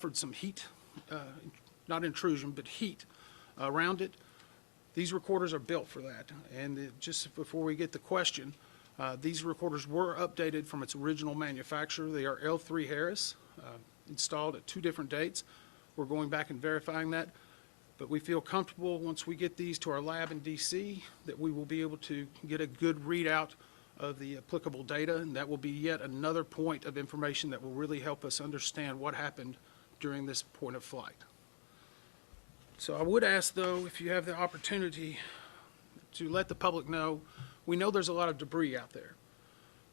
some heat, not intrusion, but heat around it. These recorders are built for that. And just before we get the question, these recorders were updated from its original manufacturer. They are L3 Harris, installed at 2 different dates. We're going back and verifying that. But we feel comfortable once we get these to our lab in DC that we will be able to get a good readout of the applicable data, and that will be yet another point of information that will really help us understand what happened during this point of flight. So I would ask, though, if you have the opportunity to let the public know, we know there's a lot of debris out there.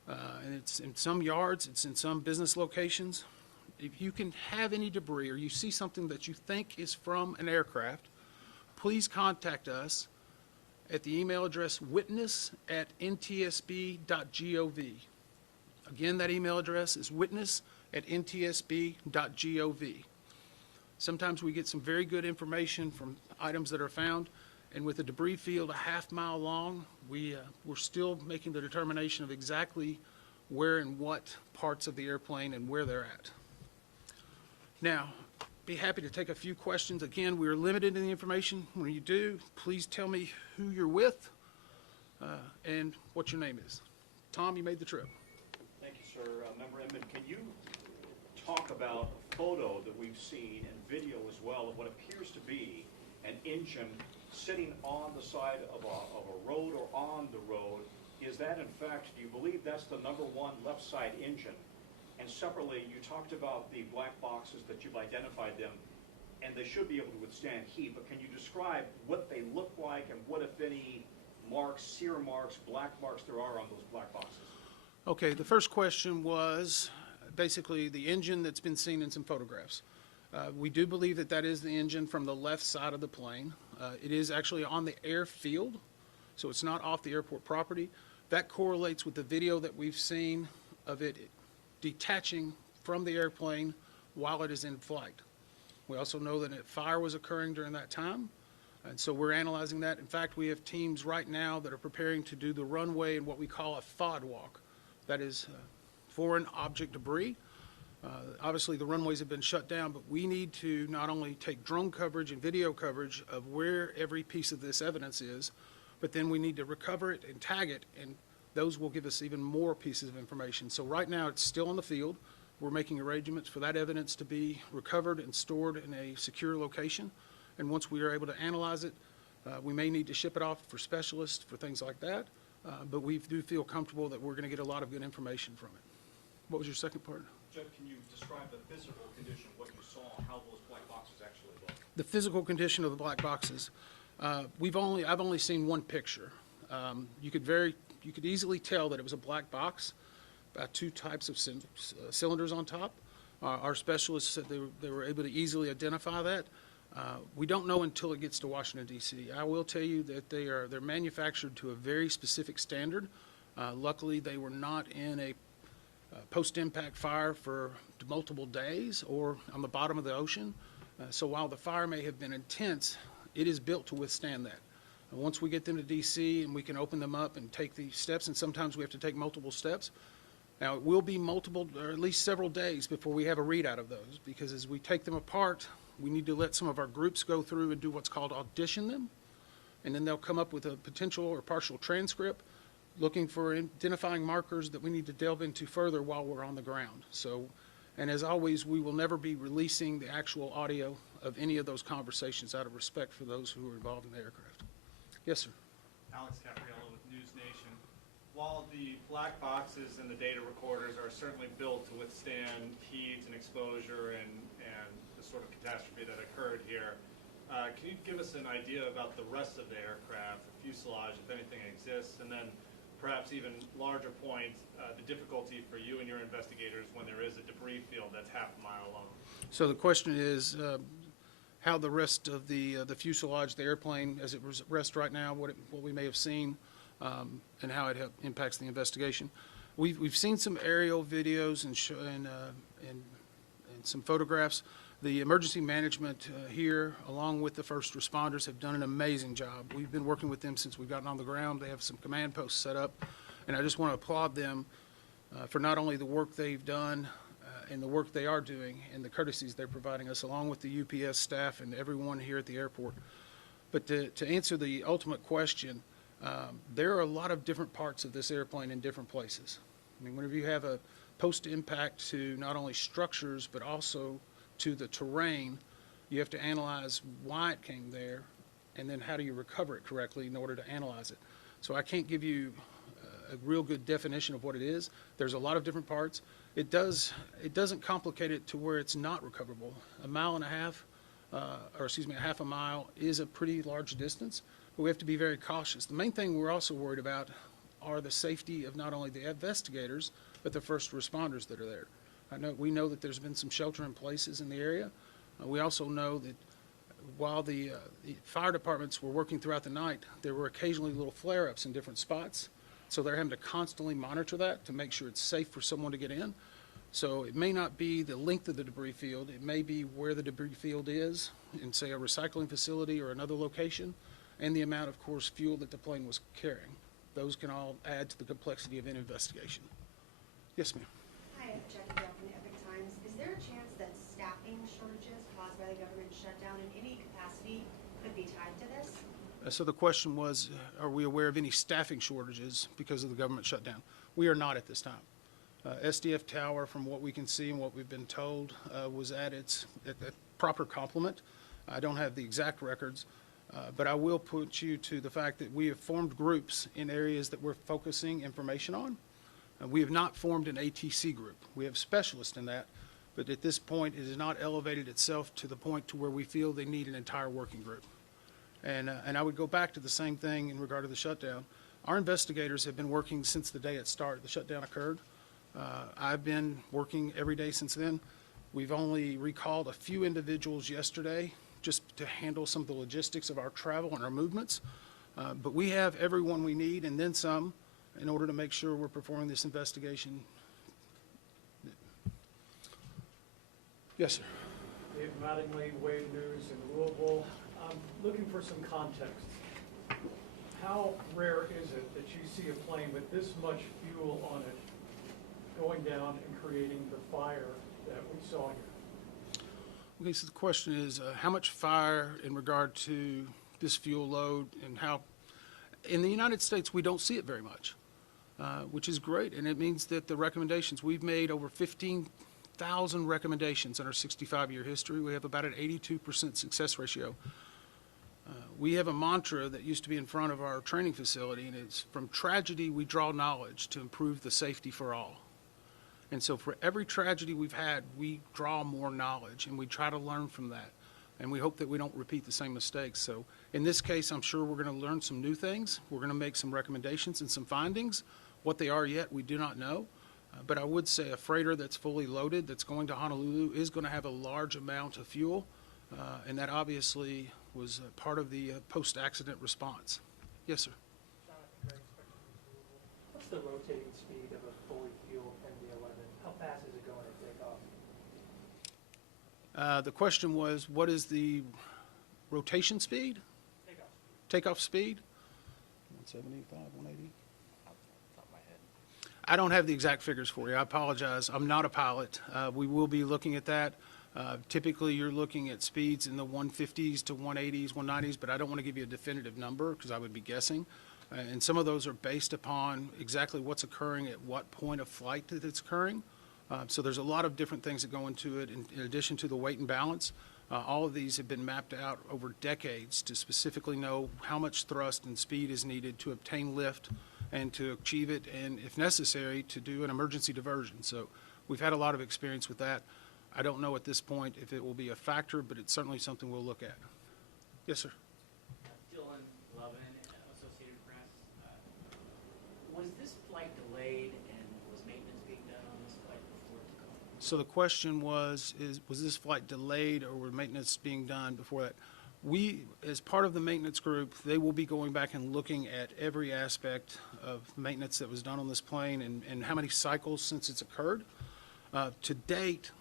And it's in some yards, it's in some business locations. If you can have any debris or you see something that you think is from an aircraft, please contact us at the email address witness@ntsb.gov. Again, that email address is witness@ntsb.gov. Sometimes we get some very good information from items that are found, and with a debris field a half-mile long, we're still making the determination of exactly where and what parts of the airplane and where they're at. Now, be happy to take a few questions. Again, we are limited in the information. When you do, please tell me who you're with and what your name is. Tom, you made the trip. Thank you, sir. Member Inman, can you talk about a photo that we've seen and video as well of what appears to be an engine sitting on the side of a road or on the road? Is that, in fact, do you believe that's the #1 left side engine? And separately, you talked about the black boxes that you've identified them, and they should be able to withstand heat, but can you describe what they look like and what, if any, marks, sear marks, black marks there are on those black boxes? Okay, the first question was basically the engine that's been seen in some photographs. We do believe that that is the engine from the left side of the plane. It is actually on the airfield, so it's not off the airport property. That correlates with the video that we've seen of it detaching from the airplane while it is in flight. We also know that a fire was occurring during that time, and so we're analyzing that. In fact, we have teams right now that are preparing to do the runway in what we call a FOD walk. That is foreign object debris. Obviously, the runways have been shut down, but we need to not only take drone coverage and video coverage of where every piece of this evidence is, but then we need to recover it and tag it, and those will give us even more pieces of information. So right now, it's still on the field. We're making arrangements for that evidence to be recovered and stored in a secure location. And once we are able to analyze it, we may need to ship it off for specialists for things like that. But we do feel comfortable that we're going to get a lot of good information from it. What was your second part? Jeff, can you describe the physical condition, what you saw, how those black boxes actually look? The physical condition of the black boxes. I've only seen one picture. You could easily tell that it was a black box, about 2 types of cylinders on top. Our specialists said they were able to easily identify that. We don't know until it gets to Washington, D.C. I will tell you that they're manufactured to a very specific standard. Luckily, they were not in a post-impact fire for multiple days or on the bottom of the ocean. So while the fire may have been intense, it is built to withstand that. And once we get them to D.C. and we can open them up and take the steps, and sometimes we have to take multiple steps. Now, it will be multiple, or at least several days before we have a readout of those, because as we take them apart, we need to let some of our groups go through and do what's called audition them, and then they'll come up with a potential or partial transcript looking for identifying markers that we need to delve into further while we're on the ground. So, and as always, we will never be releasing the actual audio of any of those conversations out of respect for those who are involved in the aircraft. Yes, sir. Alex Capriello with News Nation. While the black boxes and the data recorders are certainly built to withstand heat and exposure and the sort of catastrophe that occurred here, can you give us an idea about the rest of the aircraft, the fuselage, if anything exists, and then perhaps even larger point, the difficulty for you and your investigators when there is a debris field that's half a mile long? So the question is how the rest of the fuselage, the airplane, as it rests right now, what we may have seen, and how it impacts the investigation. We've seen some aerial videos and some photographs. The emergency management here, along with the first responders, have done an amazing job. We've been working with them since we've gotten on the ground. They have some command posts set up, and I just want to applaud them for not only the work they've done and the work they are doing and the courtesies they're providing us, along with the UPS staff and everyone here at the airport. But to answer the ultimate question, there are a lot of different parts of this airplane in different places. I mean, whenever you have a post-impact to not only structures but also to the terrain, you have to analyze why it came there, and then how do you recover it correctly in order to analyze it. So I can't give you a real good definition of what it is. There's a lot of different parts. It doesn't complicate it to where it's not recoverable. A mile and a half, a half a mile is a pretty large distance, but we have to be very cautious. The main thing we're also worried about are the safety of not only the investigators, but the first responders that are there. We know that there's been some shelter in places in the area. We also know that while the fire departments were working throughout the night, there were occasionally little flare-ups in different spots. So they're having to constantly monitor that to make sure it's safe for someone to get in. So it may not be the length of the debris field. It may be where the debris field is in, say, a recycling facility or another location, and the amount of course fuel that the plane was carrying. Those can all add to the complexity of an investigation. Yes, ma'am. Hi, I'm Jackie Bell from the Epic Times. Is there a chance that staffing shortages caused by the government shutdown in any capacity could be tied to this? So the question was, are we aware of any staffing shortages because of the government shutdown? We are not at this time. SDF Tower, from what we can see and what we've been told, was at a proper complement. I don't have the exact records, but I will put you to the fact that we have formed groups in areas that we're focusing information on. We have not formed an ATC group. We have specialists in that, but at this point it has not elevated itself to the point to where we feel they need an entire working group. And I would go back to the same thing in regard to the shutdown. Our investigators have been working since the day it started, the shutdown occurred. I've been working every day since then. We've only recalled a few individuals yesterday just to handle some of the logistics of our travel and our movements. But we have everyone we need and then some in order to make sure we're performing this investigation. Yes, sir. Dave Mattingly, Wade News in Louisville. I'm looking for some context. How rare is it that you see a plane with this much fuel on it going down and creating the fire that we saw here? Okay, so the question is how much fire in regard to this fuel load, and how in the United States we don't see it very much, which is great, and it means that the recommendations, we've made over 15,000 recommendations in our 65-year history. We have about an 82% success ratio. We have a mantra that used to be in front of our training facility, and it's from tragedy we draw knowledge to improve the safety for all. And so for every tragedy we've had, we draw more knowledge, and we try to learn from that. And we hope that we don't repeat the same mistakes. So in this case, I'm sure we're going to learn some new things. We're going to make some recommendations and some findings. What they are yet, we do not know. But I would say a freighter that's fully loaded, that's going to Honolulu, is going to have a large amount of fuel. And that obviously was part of the post-accident response. Yes, sir. What's the rotating speed of a fully fueled MD-11? How fast is it going to take off? The question was, what is the rotation speed? Takeoff speed? 175, 180? I don't have the exact figures for you. I apologize. I'm not a pilot. We will be looking at that. Typically, you're looking at speeds in the 150s to 180s, 190s, but I don't want to give you a definitive number because I would be guessing. And some of those are based upon exactly what's occurring at what point of flight that it's occurring. So there's a lot of different things that go into it in addition to the weight and balance. All of these have been mapped out over decades to specifically know how much thrust and speed is needed to obtain lift and to achieve it, and if necessary, to do an emergency diversion. So we've had a lot of experience with that. I don't know at this point if it will be a factor, but it's certainly something we'll look at. Yes, sir. Dylan Lovin, Associated Press. Was this flight delayed, and was maintenance being done on this flight before Tacoma? So the question was this flight delayed or was maintenance being done before that? We, as part of the maintenance group, they will be going back and looking at every aspect of maintenance that was done on this plane and how many cycles since it's occurred. To date,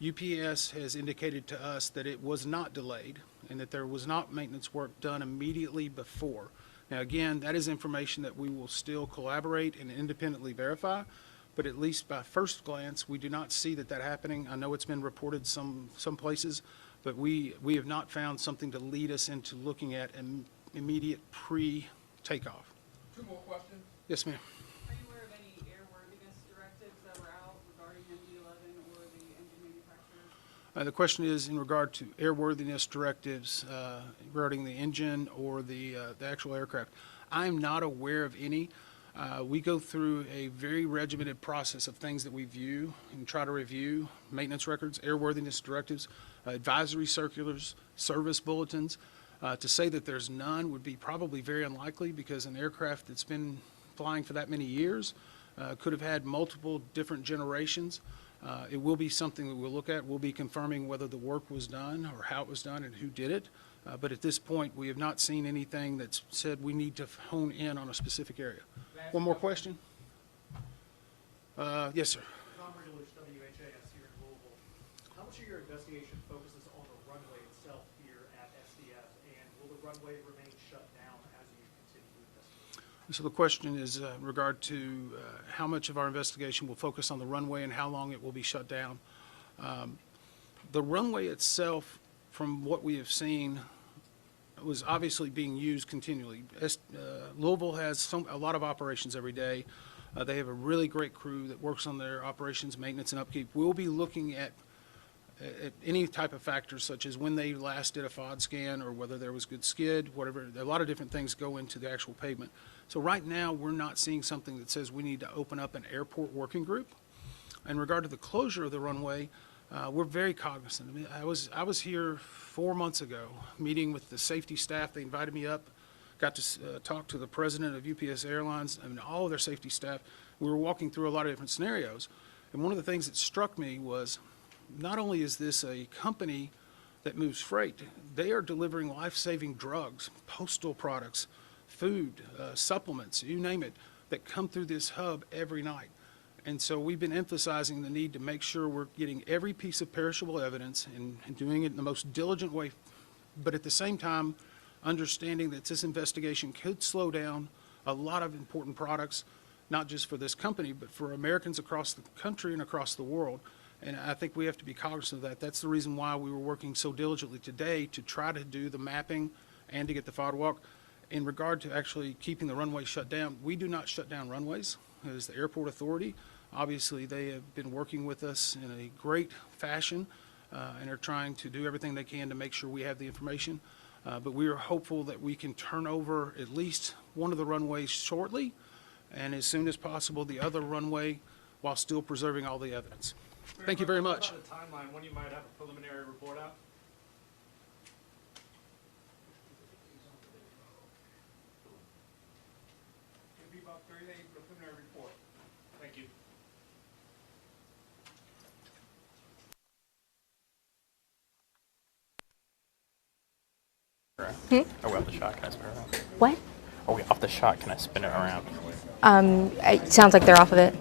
UPS has indicated to us that it was not delayed and that there was not maintenance work done immediately before. Now, again, that is information that we will still collaborate and independently verify, but at least by first glance, we do not see that happening. I know it's been reported some places, but we have not found something to lead us into looking at an immediate pre-takeoff. Two more questions. Yes, ma'am. Are you aware of any airworthiness directives that were out regarding MD-11 or the engine manufacturers? The question is in regard to airworthiness directives regarding the engine or the actual aircraft. I'm not aware of any. We go through a very regimented process of things that we view and try to review: maintenance records, airworthiness directives, advisory circulars, service bulletins. To say that there's none would be probably very unlikely, because an aircraft that's been flying for that many years could have had multiple different generations. It will be something that we'll look at. We'll be confirming whether the work was done or how it was done and who did it. But at this point, we have not seen anything that's said we need to hone in on a specific area. One more question? Yes, sir. Tom Regulus, WHAS here in Louisville. How much of your investigation focuses on the runway itself here at SDF, and will the runway remain shut down as you continue to investigate? So the question is in regard to how much of our investigation will focus on the runway and how long it will be shut down. The runway itself, from what we have seen, was obviously being used continually. Louisville has a lot of operations every day. They have a really great crew that works on their operations, maintenance, and upkeep. We'll be looking at any type of factors, such as when they last did a FOD scan or whether there was good skid, whatever. A lot of different things go into the actual pavement. So right now, we're not seeing something that says we need to open up an airport working group. In regard to the closure of the runway, we're very cognizant. I mean, I was here 4 months ago, meeting with the safety staff. They invited me up, got to talk to the president of UPS Airlines and all of their safety staff. We were walking through a lot of different scenarios. And one of the things that struck me was, not only is this a company that moves freight, they are delivering life-saving drugs, postal products, food, supplements, you name it, that come through this hub every night. And so we've been emphasizing the need to make sure we're getting every piece of perishable evidence and doing it in the most diligent way, but at the same time, understanding that this investigation could slow down a lot of important products, not just for this company, but for Americans across the country and across the world. And I think we have to be cognizant of that. That's the reason why we were working so diligently today to try to do the mapping and to get the FOD walk. In regard to actually keeping the runway shut down, we do not shut down runways. It is the airport authority. Obviously, they have been working with us in a great fashion and are trying to do everything they can to make sure we have the information. But we are hopeful that we can turn over at least one of the runways shortly, and as soon as possible the other runway, while still preserving all the evidence. Thank you very much. What about a timeline when you might have a preliminary report out? It'll be about 30 days for the preliminary report. Thank you. Are we off the shot? Can I spin it around? What? Are we off the shot? Can I spin it around? It sounds like they're off of it.